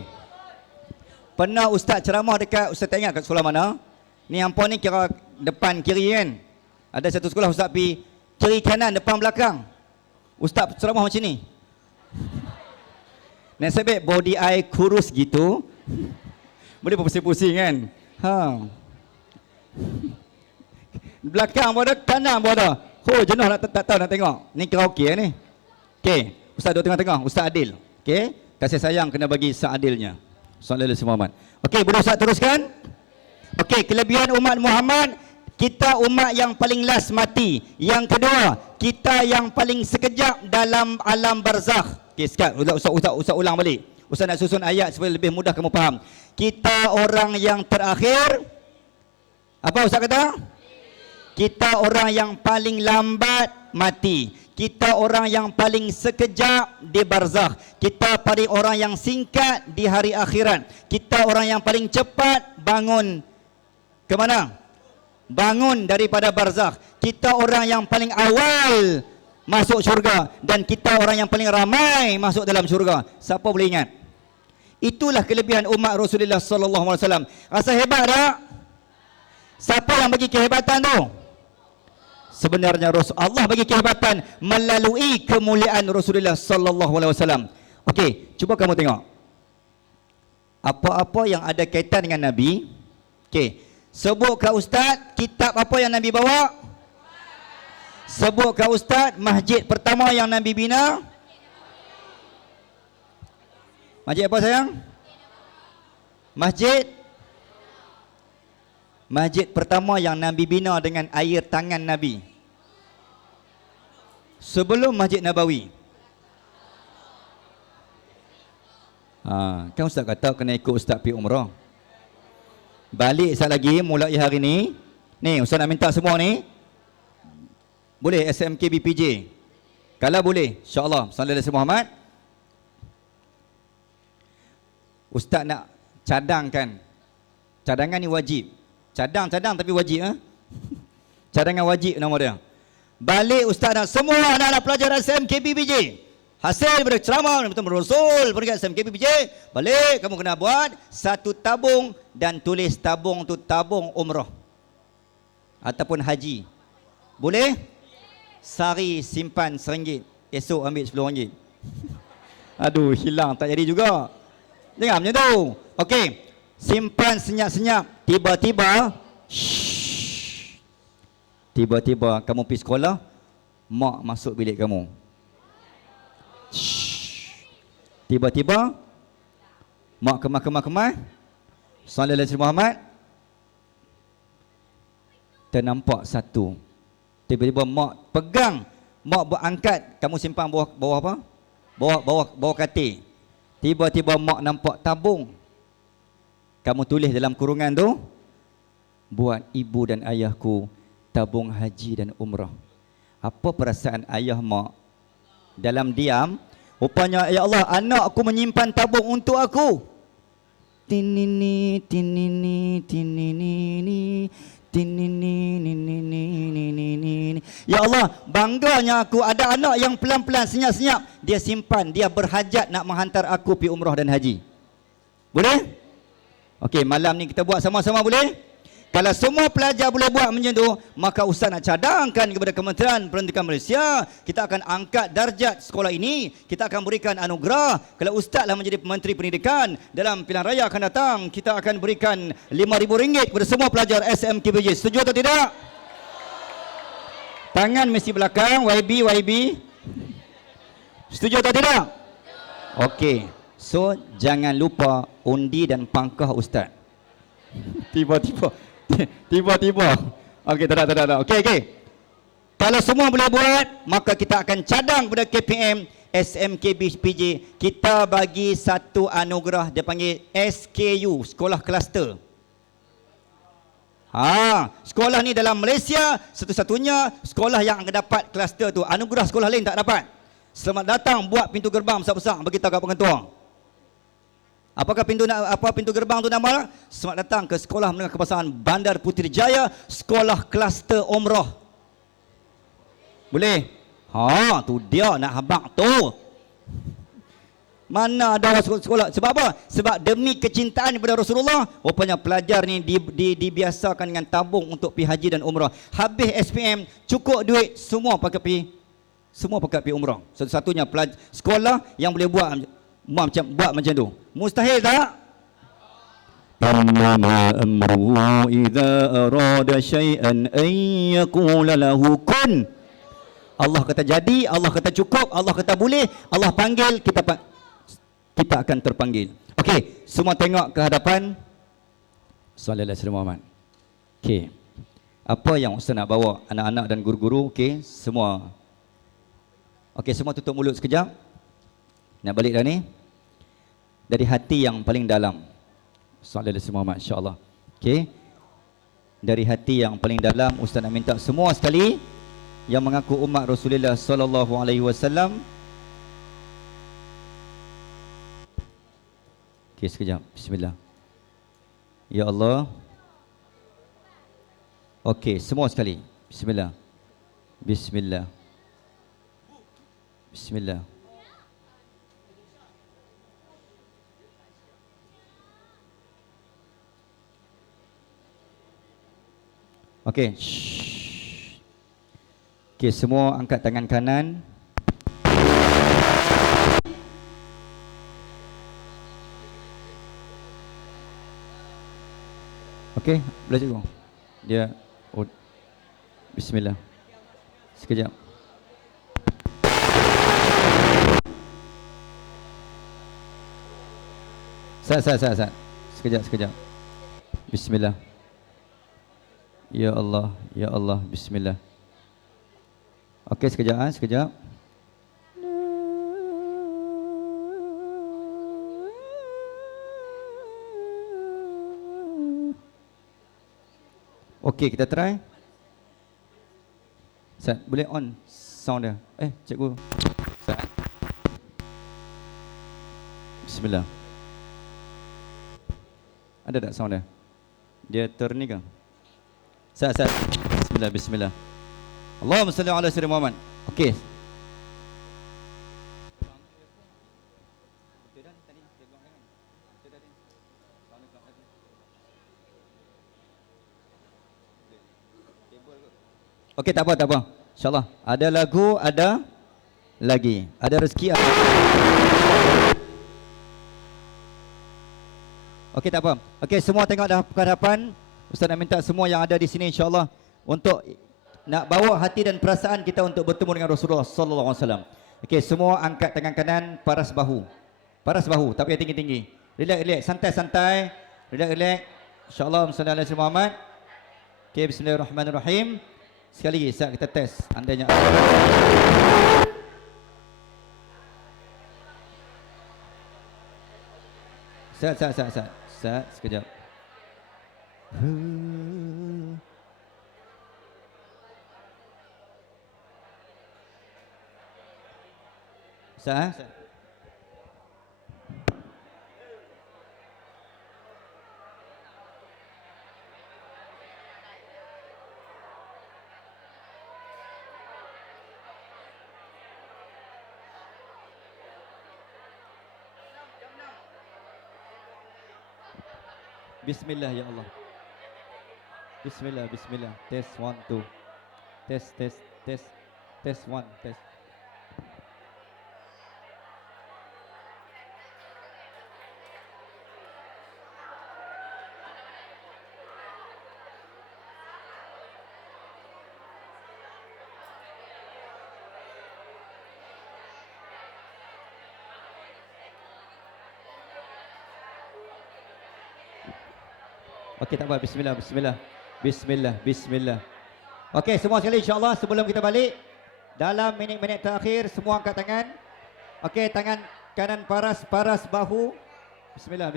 Pernah ustaz ceramah dekat, ustaz tak ingat kat sekolah mana? Ni hampa ni kira depan kiri kan? Ada satu sekolah ustaz pergi kiri kanan depan belakang. Ustaz ceramah macam ni. Nasib baik body I kurus gitu. Boleh pusing-pusing kan? Ha. Belakang pun ada, kanan pun ada. Oh, jenuh tak tahu nak tengok. Ni karaoke ni. Okey, Ustaz duduk tengah-tengah, Ustaz adil. Okey, kasih sayang kena bagi seadilnya. Sallallahu alaihi wasallam. Okey, boleh Ustaz teruskan? Okey, kelebihan umat Muhammad, kita umat yang paling last mati. Yang kedua, kita yang paling sekejap dalam alam barzakh. Okey, sekat. Ustaz ulang balik. Ustaz nak susun ayat supaya lebih mudah kamu faham. Kita orang yang terakhir. Apa Ustaz kata? Kita orang yang paling lambat mati. Kita orang yang paling sekejap di barzakh. Kita paling orang yang singkat di hari akhirat. Kita orang yang paling cepat bangun ke mana? Bangun daripada barzakh. Kita orang yang paling awal masuk syurga dan kita orang yang paling ramai masuk dalam syurga. Siapa boleh ingat? Itulah kelebihan umat Rasulullah sallallahu alaihi wasallam. Rasa hebat tak? Siapa yang bagi kehebatan tu? Sebenarnya Allah bagi kehebatan melalui kemuliaan Rasulullah sallallahu alaihi wasallam. Okey, cuba kamu tengok. Apa-apa yang ada kaitan dengan Nabi. Okey, sebut kat ustaz kitab apa yang Nabi bawa? Sebut kat ustaz masjid pertama yang Nabi bina. Masjid apa sayang? Masjid pertama yang Nabi bina dengan air tangan Nabi. Sebelum Masjid Nabawi. Kan Ustaz kata kena ikut Ustaz pergi umrah. Balik sekali lagi mulai hari ni. Ni Ustaz nak minta semua ni. Boleh SMK BPJ. Kalau boleh, insya-Allah sallallahu alaihi Muhammad. Ustaz nak cadangkan. Cadangan ni wajib. Cadang tapi wajib. Cadangan wajib nama dia. Balik ustaz nak semua anak-anak pelajar SMK BPJ. Hasil daripada ceramah betul Rasul pergi SMK BPJ. Balik kamu kena buat satu tabung dan tulis tabung tu tabung umrah. Ataupun haji. Boleh? Sari simpan RM1. Esok ambil RM10. Aduh, hilang tak jadi juga. Jangan macam tu. Okey. Simpan senyap-senyap. Tiba-tiba kamu pergi sekolah, mak masuk bilik kamu. Tiba-tiba mak kemas. Sallallahu alaihi Muhammad. Ternampak satu. Tiba-tiba mak pegang, mak berangkat, kamu simpan bawah apa? Bawah katil. Tiba-tiba mak nampak tabung. Kamu tulis dalam kurungan tu, buat ibu dan ayahku tabung haji dan umrah. Apa perasaan ayah mak? Dalam diam, rupanya ya Allah, anak aku menyimpan tabung untuk aku. Tinini. Ya Allah, bangganya aku ada anak yang pelan-pelan senyap-senyap dia simpan, dia berhajat nak menghantar aku pergi umrah dan haji. Boleh? Okey, malam ni kita buat sama-sama boleh? Kalau semua pelajar boleh buat macam tu, maka ustaz nak cadangkan kepada Kementerian Pendidikan Malaysia, kita akan angkat darjat sekolah ini, kita akan berikan anugerah. Kalau ustazlah menjadi Menteri Pendidikan, dalam pilihan raya akan datang, kita akan berikan RM5,000 kepada semua pelajar SMKBJ. Setuju atau tidak? Tangan mesti belakang, YB. Setuju atau tidak? Okey. So, jangan lupa undi dan pangkah ustaz. Tiba-tiba. Okey, tak ada. Okey. Kalau semua boleh buat, maka kita akan cadang kepada KPM SMKBPJ. Kita bagi satu anugerah, dia panggil SKU, Sekolah Kluster. Sekolah ni dalam Malaysia satu-satunya sekolah yang akan dapat kluster tu. Anugerah sekolah lain tak dapat. Selamat datang, buat pintu gerbang besar-besar, bagi tahu kat pengetua. Apa pintu gerbang tu nama? Selamat datang ke Sekolah Menengah Kebangsaan Bandar Puteri Jaya, Sekolah Kluster Umrah. Boleh? Tu dia nak habaq tu. Mana ada sekolah? Sebab apa? Sebab demi kecintaan kepada Rasulullah, rupanya pelajar ni dibiasakan dengan tabung untuk pergi haji dan umrah. Habis SPM, cukup duit, semua pakai pergi umrah. Satu-satunya sekolah yang boleh buat buat macam tu. Mustahil tak? Innama amruhu idza arada syai'an an yaqula lahu kun. Allah kata jadi, Allah kata cukup, Allah kata boleh, Allah panggil, kita akan terpanggil. Okey, semua tengok ke hadapan. Sallallahu alaihi Muhammad. Okey. Apa yang Ustaz nak bawa anak-anak dan guru-guru? Okey, semua. Okey, semua tutup mulut sekejap. Nak balik dah ni. Dari hati yang paling dalam. Sallallahu alaihi Muhammad, insya-Allah. Okey. Dari hati yang paling dalam, Ustaz nak minta semua sekali yang mengaku umat Rasulullah sallallahu alaihi wasallam. Okey, sekejap. Bismillah. Ya Allah. Okey, semua sekali. Bismillah. Bismillah. Bismillah. Okey. Okey, semua angkat tangan kanan. Okey, boleh cikgu. Dia Bismillah. Sekejap. Sat. Sekejap. Bismillah. Ya Allah, bismillah. Okey, sekejap. Okey, kita try. Sat, boleh on sound dia. Cikgu. Sat. Bismillah. Ada tak sound dia? Dia terni ke? Sat. Bismillah. Allahumma salli ala sayyidina Muhammad. Okey. Okey, tak apa. InsyaAllah. Ada lagu, ada lagi. Ada rezeki. Okey, tak apa. Okey, semua tengok dah ke hadapan. Ustaz nak minta semua yang ada di sini insya-Allah untuk nak bawa hati dan perasaan kita untuk bertemu dengan Rasulullah sallallahu alaihi wasallam. Okey, semua angkat tangan kanan, paras bahu. Tak payah tinggi-tinggi. Relax, santai. Relax. InsyaAllah, sallallahu alaihi Muhammad. Okey, bismillahirrahmanirrahim. Sekali lagi, Ustaz, kita test. Andainya Sat, sekejap. Sat. Bismillah ya Allah. Bismillah. Test 1 2. Test 1 test. Okey, tak apa. Bismillah. Okey, semua sekali insya-Allah sebelum kita balik dalam minit-minit terakhir semua angkat tangan. Okey, tangan kanan paras bahu. Bismillah.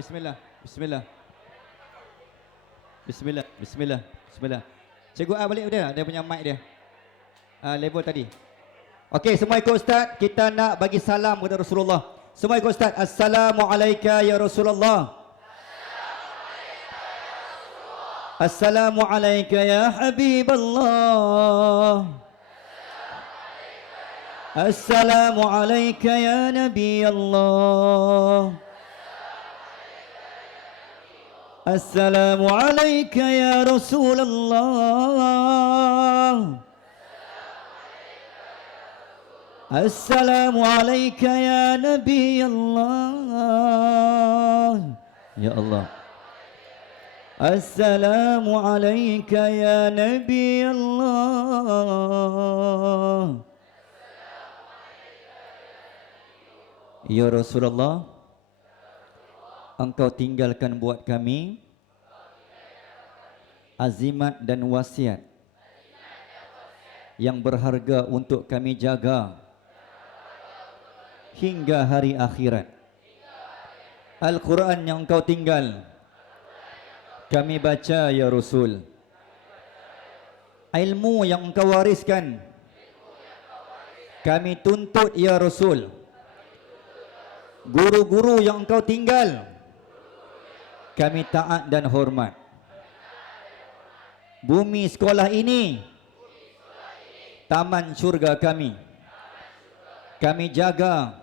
Cikgu balik dia punya mic dia. Level tadi. Okey, semua ikut ustaz, kita nak bagi salam kepada Rasulullah. Semua ikut ustaz. Assalamualaikum ya Rasulullah. Assalamualaikum ya Habiballah. Assalamualaikum ya Nabi Allah. Assalamualaikum ya Rasulullah. Assalamu alayka ya Nabi Allah. Ya Allah. Assalamu alayka ya Nabi Allah. Ya Rasulullah, Engkau tinggalkan buat kami azimat dan wasiat yang berharga untuk kami jaga hingga hari akhirat. Al-Quran yang Engkau tinggal kami baca ya Rasul. Ilmu yang Engkau wariskan kami tuntut ya Rasul. Guru-guru yang Engkau tinggal kami taat dan hormat. Bumi sekolah ini taman syurga kami. Kami jaga,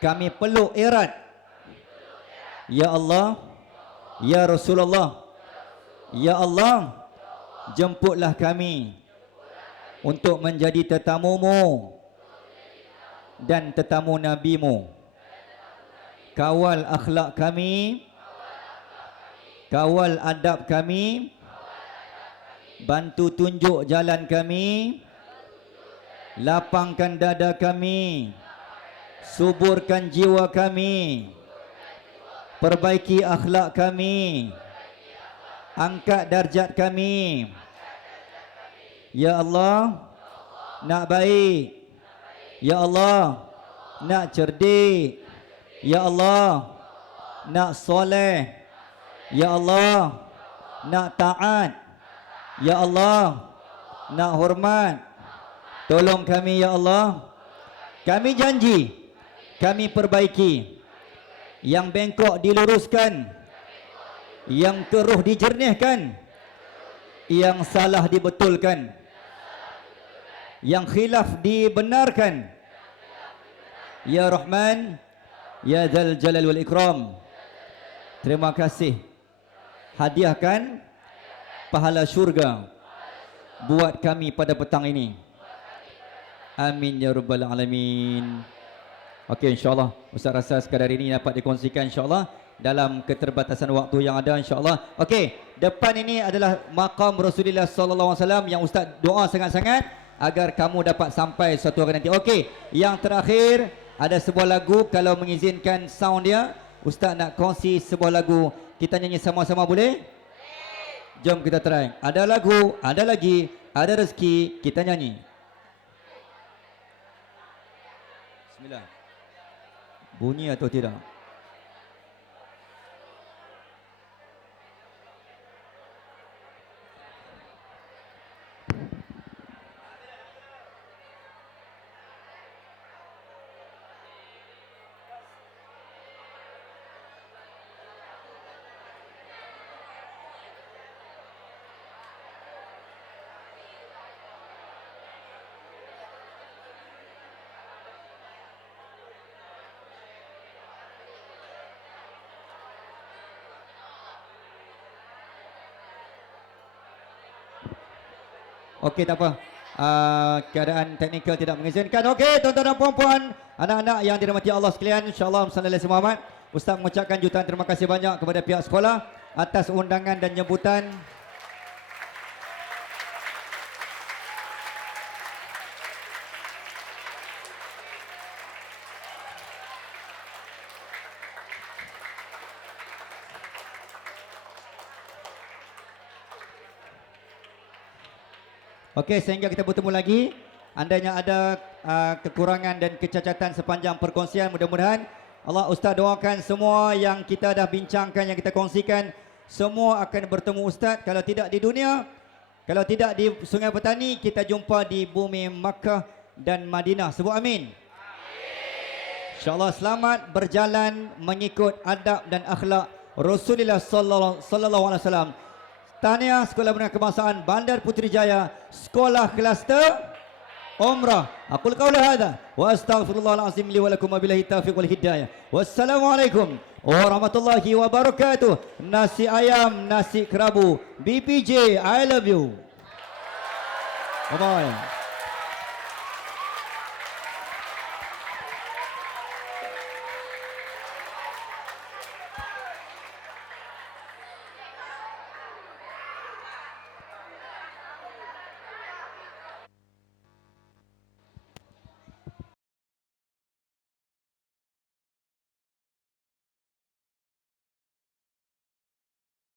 kami peluk erat. Ya Allah, ya Rasulullah, ya Allah, jemputlah kami untuk menjadi tetamu-Mu dan tetamu Nabi-Mu. Kawal akhlak kami, kawal adab kami, bantu tunjuk jalan kami, lapangkan dada kami, suburkan jiwa kami, perbaiki akhlak kami, angkat darjat kami. Ya Allah, nak baik. Ya Allah, nak cerdik. Ya Allah, nak soleh. Ya Allah, nak taat. Ya Allah, nak hormat. Tolong kami ya Allah. Kami janji, kami perbaiki. Yang bengkok diluruskan, yang keruh dijernihkan, yang salah dibetulkan, yang khilaf dibenarkan. Ya Rahman, ya Dzal Jalal wal Ikram. Terima kasih. Hadiahkan pahala syurga buat kami pada petang ini. Amin ya rabbal alamin. Okey, insya-Allah Ustaz rasa sekadar ini dapat dikongsikan insya-Allah dalam keterbatasan waktu yang ada insya-Allah. Okey, depan ini adalah maqam Rasulullah sallallahu alaihi wasallam yang Ustaz doa sangat-sangat agar kamu dapat sampai suatu hari nanti. Okey, yang terakhir ada sebuah lagu, kalau mengizinkan sound dia, Ustaz nak kongsi sebuah lagu. Kita nyanyi sama-sama boleh? Jom kita try. Ada lagu, ada lagi, ada rezeki, kita nyanyi. Bismillah. Bunyi atau tidak? Okey, tak apa. Keadaan teknikal tidak mengizinkan. Okey, tuan-tuan dan puan-puan, anak-anak yang dirahmati Allah sekalian, insya-Allah sallallahu alaihi Muhammad. Ustaz mengucapkan jutaan terima kasih banyak kepada pihak sekolah atas undangan dan jemputan. Okey, sehingga kita bertemu lagi. Andainya ada kekurangan dan kecacatan sepanjang perkongsian, mudah-mudahan Allah Ustaz doakan semua yang kita dah bincangkan, yang kita kongsikan, semua akan bertemu Ustaz. Kalau tidak di dunia, kalau tidak di Sungai Petani, kita jumpa di bumi Makkah dan Madinah. Sebut amin. InsyaAllah selamat berjalan mengikut adab dan akhlak Rasulullah sallallahu alaihi wasallam. Tahniah Sekolah Menengah Kebangsaan Bandar Putrajaya, Sekolah Kluster Umrah. Aqul qawla hadza wa astaghfirullahal azim li wa lakum wabillahi taufiq wal hidayah. Wassalamualaikum warahmatullahi wabarakatuh. Nasi ayam, nasi kerabu. BPJ, I love you. Bye bye.